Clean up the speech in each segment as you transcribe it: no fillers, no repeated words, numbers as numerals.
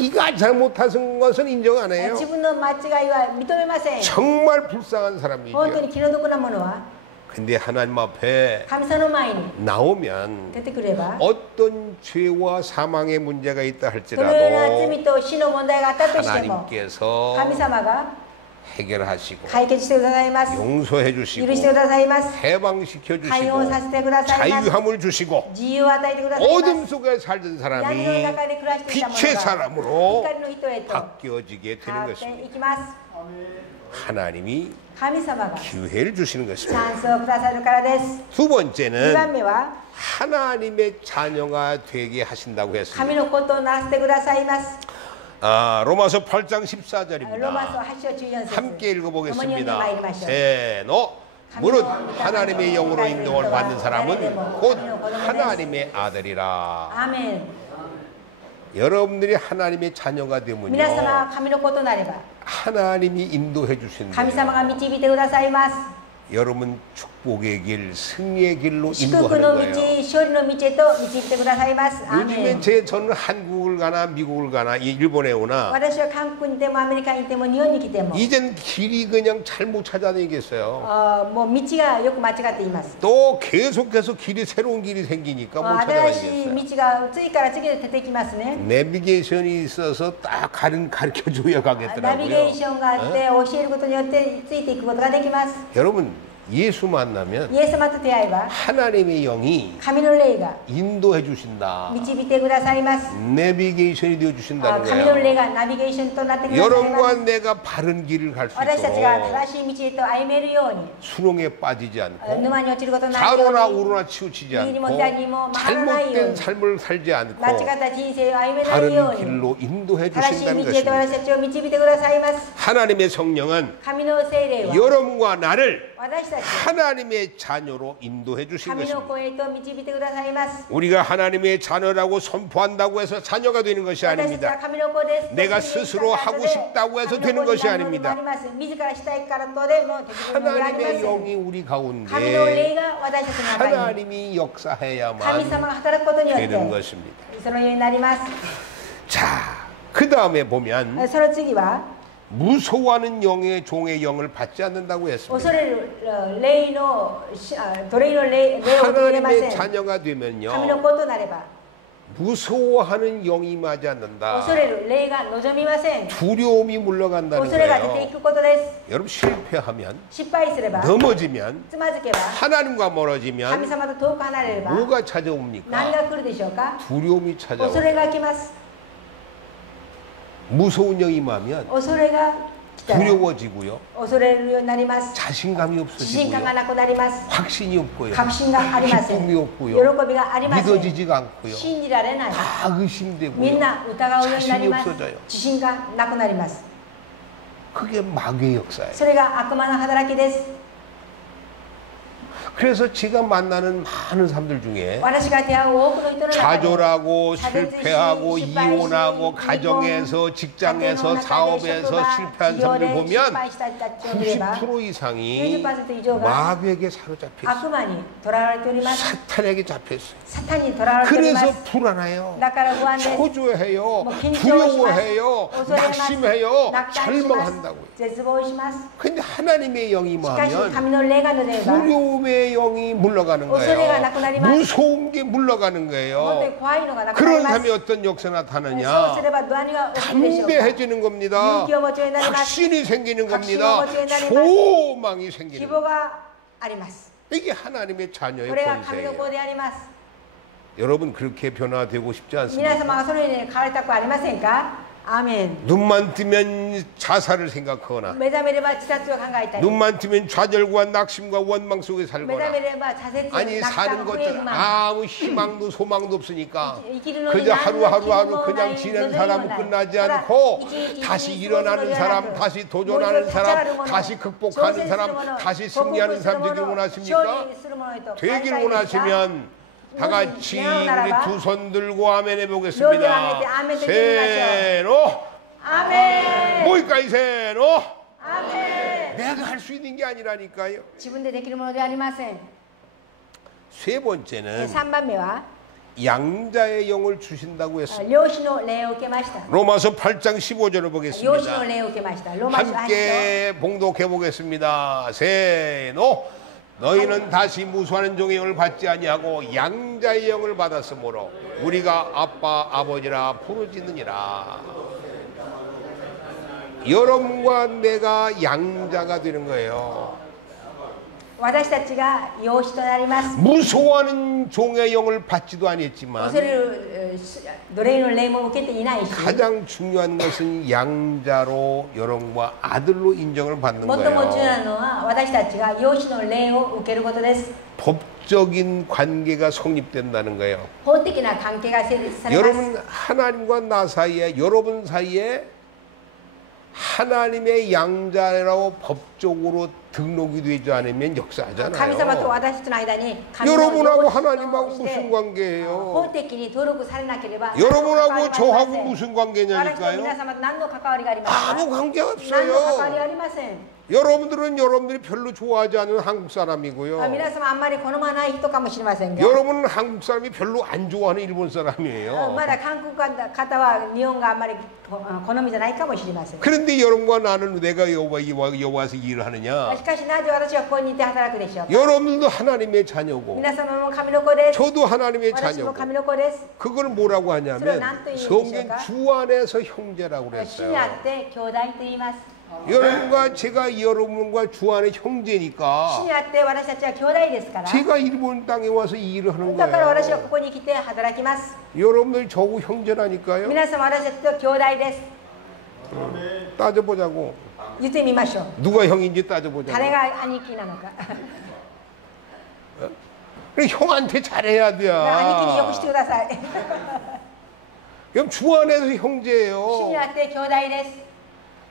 자기가 잘못한 것은 인정 안 해요. 自分の間違いは認めません。 정말 불쌍한 本当 사람이죠. に気の毒なものは 근데 하나님 앞에 神様の前に 나오면 出てくれば 어떤 죄와 사망의 문제가 있다 どのような 할지라도 罪と死の問題があったとしても 하나님께서 神様が 해결하시고 解決してくださいます。 용서해 許 주시고 してくださいます。 해방시켜 解放 주시고 させてくださいます。 자유함을 주시고 自由を与えてくださいま 어둠 す。 속에 살던 闇の 사람이 中で暮らしていたもの 빛의 が 사람으로 光の人へと 바뀌어지게 変 되는 わってい 것입니다. きます。 하나님이 神様が 기회를 주시는 チ 것입니다. ャンスをくださるからです。 두 2番 번째는 目は 하나님의 자녀가 되게 하신다고 神 했습니다. のことをならせてくださいます。 로마서 8장 ロマス 14절입니다. 8章14節 함께 共に読んで 읽어보겠습니다. まいりましょう。 세노 무릇 하나님의 영으로 인도를 받는 사람은 곧 하나님의 아들이라. アーメン。 여러분들이 하나님의 자녀가 皆様 되면요 が神の子となれば 하나님이 인도해 주신다. 神様が導いてくださいます。 여러분 축복의 길, 승리의 길로 祝福 인도하는 の道、 거예요. 勝利の道へと導いてくださいます。アーメ 요즘에 ン。 저는 한국을 가나 미국을 가나 일본에 오나 私は韓国にいてもアメリカにいても日本に来ても 이젠 길이 그냥 잘못 찾아다니겠어요. もう道がよく間違っています。 또 계속해서 길이 새로운 길이 생기니까 못 新しい 찾아다니겠어요. 道が次から次へと出てきますね。 내비게이션이 있어서 딱 가르쳐줘야 ナビゲ 가겠더라고요. ーションがあって教えることによってついていくことができます。 여러분 예수 만나면 イエス様と出会えば 하나님의 영이 神の霊が 인도해 주신다. 導いてくださいます。 내비게이션이 되어 주신다는 神の霊 거예요. がナビゲーションとなってください 여러분과 ます。 내가 바른 길을 갈 수 私たちが 있도록 正しい道へと歩めるように 수렁에 빠지지 않고 沼に落ちることのないよ 좌로나 うに 우로나 치우치지 右にも 않고 左にも曲がらないよう 잘못된 に 삶을 살지 않고 間違った人生を歩めないよう 바른 に 길로 인도해 正しい道 주신다는 へと 것입니다. 私たちを導いてくださいます。 하나님의 성령은 神の聖霊は 여러분과 나를 私たちを 하나님의 자녀로 인도해 주신 神の 것입니다. 声へと導いてくださいます。 우리가 하나님의 자녀라고 선포한다고 해서 자녀가 되는 것이 私たちは 아닙니다. 神の子です。 내가 스스로 하고 싶다고 해서 되는 것이 아닙니다. 自らしたいからとでもできるのではありませ 하나님의 ん。 영이 우리 神の 가운데 霊が私たちの中に 하나님이 역사해야만 神様が働くことによっ 되는 て 것입니다. そのようになります。 자, 그 다음에 보면 その次は 무서워하는 영의 종의 영을 받지 않는다고 恐 했습니다. れる霊の奴隷の霊を受け入れませ 하나님의 ん。 자녀가 神の 되면요 子となれば 무서워하는 영이 임하지 않는다. 恐れる霊が望みません。 두려움이 물러간다는 恐れが出てい 거예요. くことです。 여러분 실패하면 失敗すれば 넘어지면 つまずけば 하나님과 神 멀어지면 様と遠く離れれば 뭐가 何 찾아옵니까? が来るでしょうか。 두려움이 恐 찾아옵니다. れが来ます。 무서운 영이 임하면 恐れが来たら 두려워지고요. 恐れるようになります。 자신감이 自信感が 없어지고요. なくなります。 확신이 없고요. 確信がありません。 기쁨이 喜 없고요. びがありません。 믿어지지가 않고요. 信じられない。 다 みん 의심되고요. な疑うようになります。 자신이 없어져요. 自信がなくなります。 그게 마귀의 역사예요. それが悪魔の働きです。 그래서 제가 만나는 많은 사람들 중에 私が出会う多くの人の中で 좌절하고 자존심, 실패하고 실패, 이혼하고 실패, 가정에서 직장에서 사업에서 실패한 사람들 보면 90% 이상이 90%以上が 마귀에게 사로잡혀 있어요. 悪魔にとらわれております。 사탄에게 잡혀 있어요. サタンにとらわれておりま 그래서 す。 불안해요. だから不安です。 초조해요. 뭐 긴장을 두려워해요. 恐れます。 낙심해요. 落胆します 절망한다고요. 絶望します。 근데 하나님의 영이 しかし 임하면 神の霊が望めば 두려움의 영이 물러가는恐れが 거예요. なくなります。 무서운 게 물러가는 本当に 거예요. 怖いのがなくな 그런 ります。 다음에 어떤 역사가 そう 나타나냐? すれば何が起きるでしょうか。 담대해지는 겁니다. 勇気を持つようになります。 확신이 생기는 확신을 겁니다.持つようになります。 소망이 希 생기는 望 겁니다. があります。 이게 하나님의 자녀의 これが神の 권세예요. 子であります。 여러분 그렇게 변화되고 싶지 皆 않습니까? 様がそれに変わりたくありませんか。アーメン。 눈만 뜨면 자살을 생각하거나 目覚めれば自殺を考えたり、 눈만 뜨면 좌절과 낙심과 원망 속에 目覚 살거나 めれば挫折、 아니 낙담、 사는 不平 것들 不満、 아무 희망도 소망도 없으니까 生きるのに 그저 何の希望 하루하루 も 그냥 ない、 지내는 望みも 사람은 ない。 끝나지 ただ 않고 一日一日 다시 過ごす 일어나는 のではな 사람 く、 다시 もう 도전하는 一度立ち上がる 사람 者、 다시 挑 극복하는 戦する 사람 者、 다시 克 승리하는 服する 사람 者、 되기를 勝 원하십니까? 利する者へと 되기를 変わりたいですか。 원하시면 다 같이 우리 두 손 들고 아멘両手を挙げて 해보겠습니다. アーメンと言ってみましょう。 세노 アーメン。 뭐일까요 세노? アーメン。 내가 할 수 있는 게 아니라니까요. 自分でできるものではありません。 세 번째는 3番目は 양자의 영을 주신다고 했습니다. 漁師の霊を受けました。 로마서 8장 15절을 養子の 보겠습니다. 霊を受けました。ローマ書8章。 함께 봉독해 보겠습니다. 세노 너희는 다시 무수하는 종의 영을 받지 아니하고 양자의 영을 받았으므로 우리가 아빠 아버지라 부르짖느니라. 여러분과 내가 양자가 되는 거예요. 私たちが養子となります。 무소하는 종의 영을 받지도 아니했지만 恐れる奴隷の霊も受けていないし、 가장 중요한 것은 양자로 여러분과 아들로 인정을 받는 最も重要 거예요. なのは私たちが養子の霊を受けることです。 법적인 관계가 성립된다는 거예요. 法的な関係が成立されます。 여러분 하나님과 나 사이에 여러분 사이에 하나님의 양자라고 법적으로 등록이 되지 않으면 神様と 역사하잖아요. 私たちの間に神の 여러분하고 養子 하나님하고 とし 무슨 て法 관계예요? 的に登録されなければ 여러분하고 関 저하고 わりありません。 무슨 私と 관계냐니까요? 皆様と何の関わりがありますか？ 아무 관계 何の関わり 없어요. ありません。 여러분들은 여러분들이 별로 좋아하지 않는 한국 사람이고요. 皆様あんまり好まない人かもしれませんが、 여러분은 한국 사람이 별로 안 좋아하는 일본 사람이에요. まだ韓国方は日本があんまり好みじゃないかもしれません。 그런데 여러분과 나는 내가 여호와에서 일을 하느냐? しかしなぜ私はここにいて働くでしょうか？ 여러분들도 하나님의 자녀고 皆様も神の子です。 저도 하나님의 私も 자녀고 神の子です。 그걸 뭐라고 하냐면 그걸 성경 주 안에서 형제라고 主にあ 그랬어요. って兄弟と言います。 여러분과 제가 여러분과 주 안에 主 형제니까 にあって私たちは兄弟ですから。 제가 일본 땅에 와서 이 일을 하는 だから私はこ 거예요. こに来て働きます。 여러분들 저하고 형제라니까요. 皆様私たちと兄弟です。 따져보자고. 言ってみましょう。 누가 형인지 따져보자고. 誰が兄貴なのか。 그래, 형한테 잘해야 돼. 兄貴によくしてください。 그럼 주 안에서 主に 형제예요. あって兄弟です。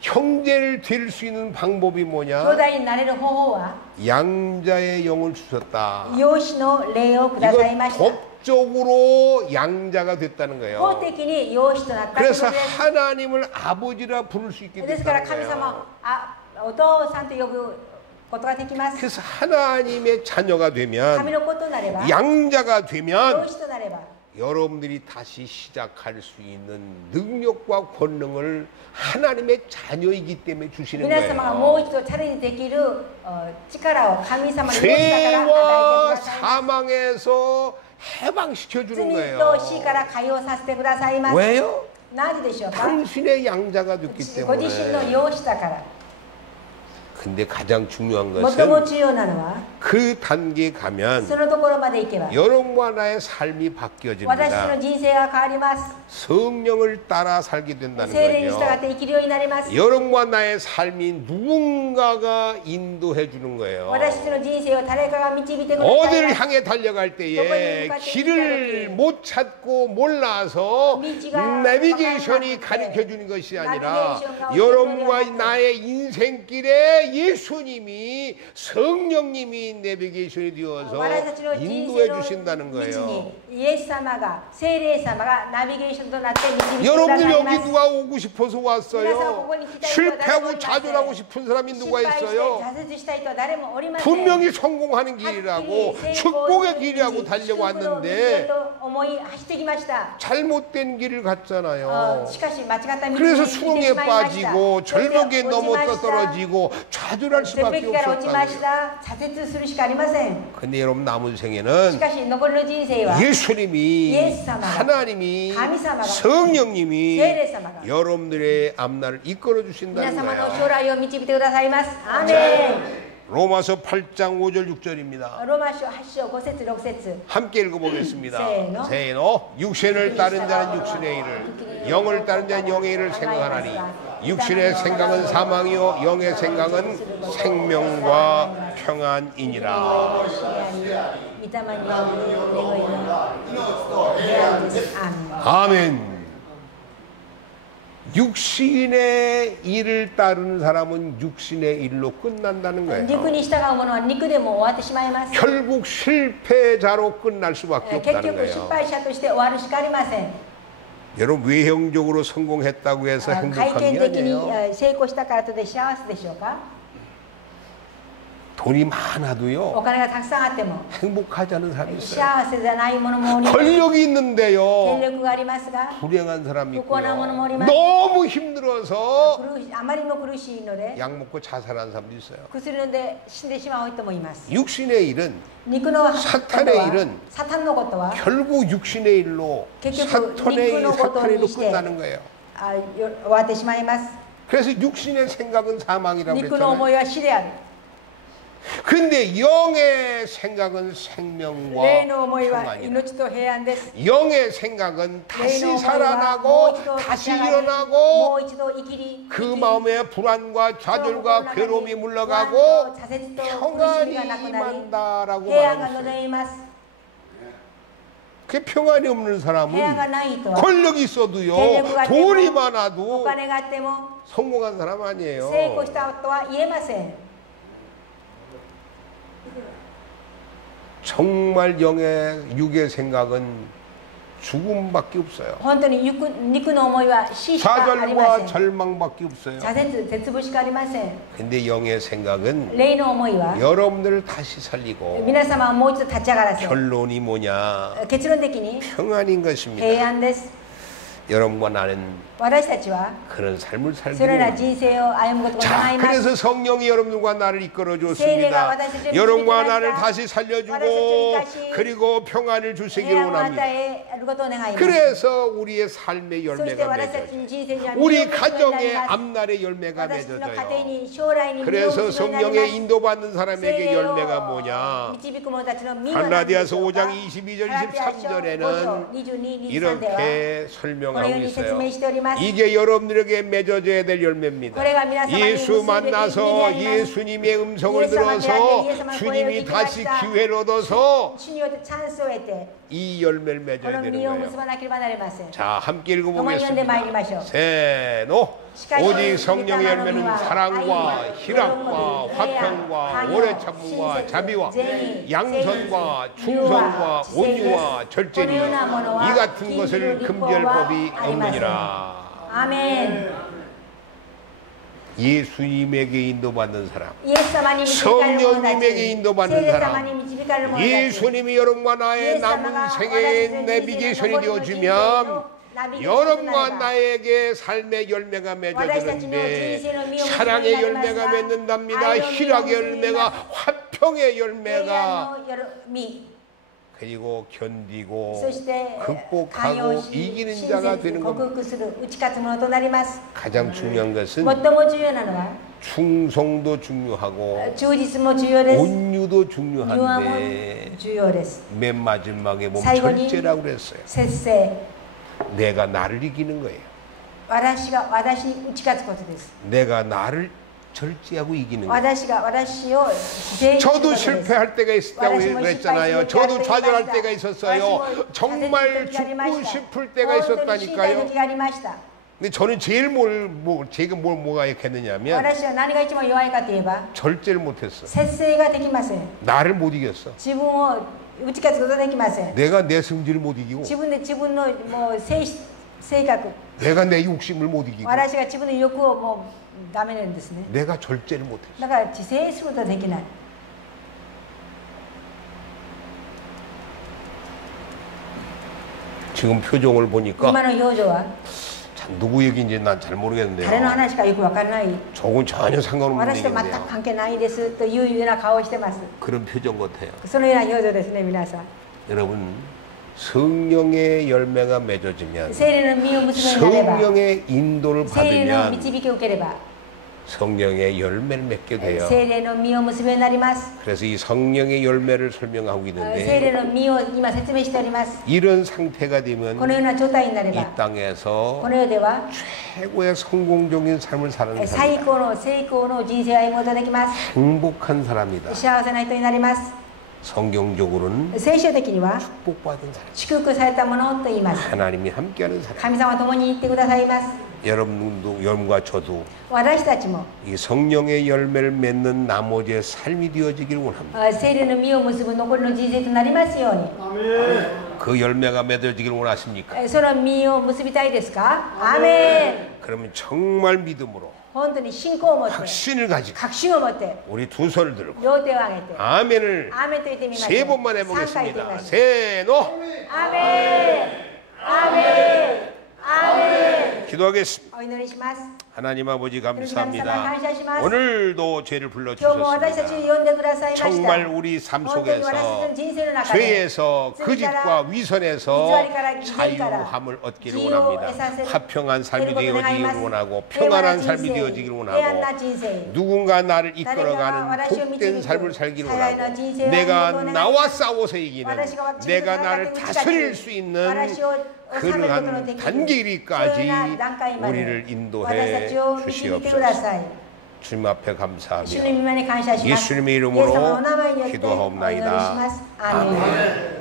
형제를 될 수 있는 방법이 兄 뭐냐? 弟になれる方法は 양자의 영을 주셨다. 養子の霊をくださいま 이건 した。 법적으로 양자가 됐다는 法 거예요. 的に養子となったということ 그래서 です。 하나님을 아버지라 부를 수 있게 ですから 됐다는 神 거예요. 様お父さんと呼ぶことができます。 그래서 하나님의 자녀가 神 되면 の子となれば、養 양자가 되면 子となれば、 여러분들이 다시 시작할 수 있는 능력과 권능을 하나님의 자녀이기 때문에 주시는 皆様がもう 거예요. 一度チャレンジできる力を神様の養子だから 죄와 与えてくださいます。 사망에서 해방시켜 주는 罪 거예요. と死から解放させてくださいます。 왜요? なぜでしょうか？ 당신의 양자가 됐기 ご自身の 때문에. 養子だから。 근데 가장 중요한 最も 것은 重要なのは、 그 단계에 가면 そのところまで行けば、 여러분과 나의 삶이 私の 바뀌어집니다. 人生が変わります。 성령을 따라 살게 된다는 聖霊に従っ 거죠. て生きるようになります。 여러분과 나의 삶이 누군가가 인도해 주는 거예요. 私たちの人生を誰かが導いてください 어디를 ます。 향해 달려갈 때에 길을 못 찾고 몰라서 내비게이션이 가르쳐 주는 것이 아니라 여러분과 나의 인생길에 예수님이 성령님이 내비게이션이 되어서 私たちの人 인도해 生の 주신다는 道 거예요. にイエス様が、聖霊様がナビゲーションとなって導いてくだ 여러분들 さい 여기 ます。 누가 오고 싶어서 왔어요? 실패하고 실패하고 좌절하고 싶은 사람이 失 누가 敗して 있어요? 挫折した人は誰もおりません。 분명히 성공하는 길이라고 축복의 길이라고 달려왔는데 思い走ってきました。 잘못된 길을 갔잖아요. しかし間違った道に 그래서 行ってしま 수렁에 いました。 빠지고 それで 절벽에 落ちま 넘어 した。 떨어지고 좌절할 絶 수밖에 壁から落ちまし 없었다. た。挫折するしかありません。 근데 여러분 남은 し 생에는 かし残りの人生は 예수님이 예수사마가, 하나님이 감사마가, 성령님이 세례사마가 여러분들의 앞날을 이끌어 皆 주신다는 様の 거예요. 将来を導いてくださいます。アーメン。 로마서 8장 5절 6절입니다. ローマ書8章5節6節 함께 읽어보겠습니다. 세노. 세노. 육신을 따른 자는 육신의 일을, 영을 따른 자는 영의 일을 생각하나니 육신의 생각은 사망이요 영의 생각은 생명과 평안이니라. 御霊に御霊に願いの出会いです。アーメン。 아멘. 육신의 일을 따르는 사람은 육신의 일로 끝난다는 肉 거예요. に従う者は肉でも終わってしまいます。 결국 실패자로 끝날 수밖에 結 없다는 局失 거예요. 敗者として終わるしかありません。 여러분 외형적으로 성공했다고 해서 外 행복한 見 게 的に 아니에요. 成功したからとで幸せでしょうか？ 돈이 많아도요 お金がたくさんあっても 행복하지 않은 사람이 있어요. 幸せじゃないものもおります。 권력이 있는데요 権力がありますが 불행한 사람이 不幸なものもおり 있고요 ます。 너무 힘들어서 あまりにも苦しいので 약 먹고 자살한 사람도 있어요. 薬飲んで死んでしまう人もいます。 육신의 일은 肉のこと 사탄의 は 일은 サタンのことは 결국 육신의 일로 결국 사탄의 육신의 일로 것으로 끝나는 거예요. 終わってしまいます。 그래서 육신의 생각은 사망이라고 肉の 그랬잖아요. 思いは死である。 근데 영의 생각은 생명과 霊の思いは 평안이다. 命と平安です。 영의 생각은 霊の 다시 思いはもう一 살아나고 度立 다시 ち上がり、も 일어나고 う一度生きり、 그 마음의 불안과 その 좌절과 心の中に 괴로움이 不安 물러가고 と挫折と苦し 평안이 みがなくなり、 임한다라고 平安が 말하고 望 있어요. みます。 그 평안이 없는 平安が 사람은 ない人は 권력이 있어도요 권력이 돈이 お 많아도 金があっても 성공한 사람 아니에요. 成功したとは言えません。 정말 영의 육의 생각은 죽음밖에 없어요. 本当に肉の思いは死しかありませ 좌절과 ん。 절망밖에 없어요. 挫折、絶望しかありません。 근데 영의 생각은 霊の思いは 여러분들을 다시 살리고 皆様をもう一度立ち上がらせ、 결론이 뭐냐? 結論的に 평안인 것입니다. 平安です。 여러분과 나는 私たちは 그런 삶을 そのよう 살기로 な人生を歩むことが 자, 願います。 그래서 성령이 여러분과 나를 이끌어 세례가 줬습니다. 와다시를 여러분과 이끌어 나를 주시다. 다시 살려주고 와다시를 그리고 평안을 주시기를 平安を 원합니다. 与えることを願います。 그래서 우리의 삶의 そして 열매가 私たち 맺어져요. の人生には 우리 実を結ぶようになり 가정의 ます。 앞날의 열매가 私の家庭 맺어져요. に将来に実を 그래서 結ぶようになり 성령의 ます。 인도받는 사람에게 聖霊 열매가 を 뭐냐? 導く者たちの実は何で 갈라디아서 しょうか。 5장 22절 5 23절에는 22、23では 이렇게 この 설명하고 ように説 있어요. 明しております。 이게 여러분들에게 맺어져야 될 열매입니다. 예수 만나서 예수님의 음성을 들어서 주님이 다시 기회를 얻어서 主によってチャンスを得て 이 열매를 こ 맺어야 の 되는 実を結 거예요. ばなければなりません。 자, 함께 共に読んでまいり 읽어보겠습니다. ましょう。 세노 오직 성령의 열매는 사랑과 희락과 화평과 오래 참음과 자비와 양선과 충성과 온유와 절제니 이 같은 것을 금지할 법이 없느니라. 아멘. 예수님에게 인도받는 사람, イエス様に導かれる者たち、 성령님에게 인도받는 聖霊様 사람, に導かれる者たち、 예수님이 여러분과 나의 남은 생애의 내비게이션이 되어주면 여러분과 나에게 삶의 열매가 맺어지는데 사랑의 열매가 맺는답니다. 희락의 열매가, 화평의 열매가, 그리고 견디고 そして 극복하고 이기는 자가 되는 克 겁니다. 服する打ち勝つ者となります。 가장 중요한 것은 最も重要なのは 충성도 중요하고 忠実も重要です。 온유도 柔和も 중요한데 重要です。 맨 마지막에 보면 사이고니 절제라고 그랬어요. 節制、 내가 나를 이기는 거예요. 私が私に打ち勝つことです。 내가 나를 절제하고 이기는 거예요. 私が私を制すること 저도 です 실패할 때가 있다고 그랬잖아요. 저도 좌절할 때가 있었어요. 정말 죽고 싶을 때가 있었다니까요. 근데 저는 제일 제가 뭐가 약했느냐면 私は何が一番弱いかといえば 절제를 못했어. 節制ができません。 나를 못 이겼어. 自分を打ち勝つことができません。 내가 내 성질을 못 이기고 自分で自分のもう性格、 내가 내 욕심을 못 이기고 私が自分の欲をもうダメなんですね。 내가 절제를 못했어. だから自制することはできない。 지금 표정을 보니까 今の表情は 참 누구 얘기인지 난 잘 모르겠는데요. 誰の話かよくわからない。 저건 전혀 상관없는 私と全く 얘기인데요. 関係ないですというような顔をしてます。 그런 표정 같아요. そのような表情ですね、皆さん。 여러분 성령의 열매가 맺어지면 聖霊の実を結ぶようになれば、 성령의 인도를 聖霊の 받으면 導きを受ければ、 성령의 열매를 맺게 돼요. 聖霊の実を結ぶようになります。 그래서 이 성령의 열매를 설명하고 聖霊 있는데 の実を今説明しております。 이런 상태가 되면 このような状態になれ 이 ば、 땅에서 この世では 최고의 성공적인 삶을 사는 最 사람이다. 高の成功の人生を歩むことができます。 행복한 사람이다. 幸せな人になります。 성경적으로는 聖書的には 축복받은 사람. 祝福されたものと言います。 하나님이 함께하는 사람. 神様と共に行ってくださいます。 여러분과 저도 私たちも 이 성령의 열매를 맺는 나머지의 삶이 되어지기를 원합니다. 聖霊の実を結ぶ残りの人生となりますように。 그 열매가 맺어지기를 원하십니까? その実を結びたいですか？アーメン。 그러면 정말 믿음으로 本当に信仰を持って 확신을 가지고 確信を持って 우리 두 손을 들고 両手を上げて 아멘을 アーメンと言ってみましょう 세 번만 3回言ってみ 해보겠습니다. ましょう 세노 アーメンアーメンアーメン 기도하겠습니다. お祈りします 하나님 아버지 감사합니다. 감사합니다. 오늘도 죄를 今日も私たちに 불러주셨습니다. 呼んでくださいました 정말 우리 삶 本当に私たち 속에서 の人生の中で 죄에서 거짓과 위선에서 자유함을 얻기를 원합니다. 화평한 삶이 되어지기를 원하고 평안한 삶이 되어지기를 원하고 누군가 나를 이끌어가는 복된 삶을 살기를 원하고 내가 나와 싸워서 이기는 내가 나를 다스릴 수 있는 그러한 단계리까지 우리를 인도해 주시옵소서. 주님 앞에 감사하며 예수님의 이름으로 기도하옵나이다. 아멘.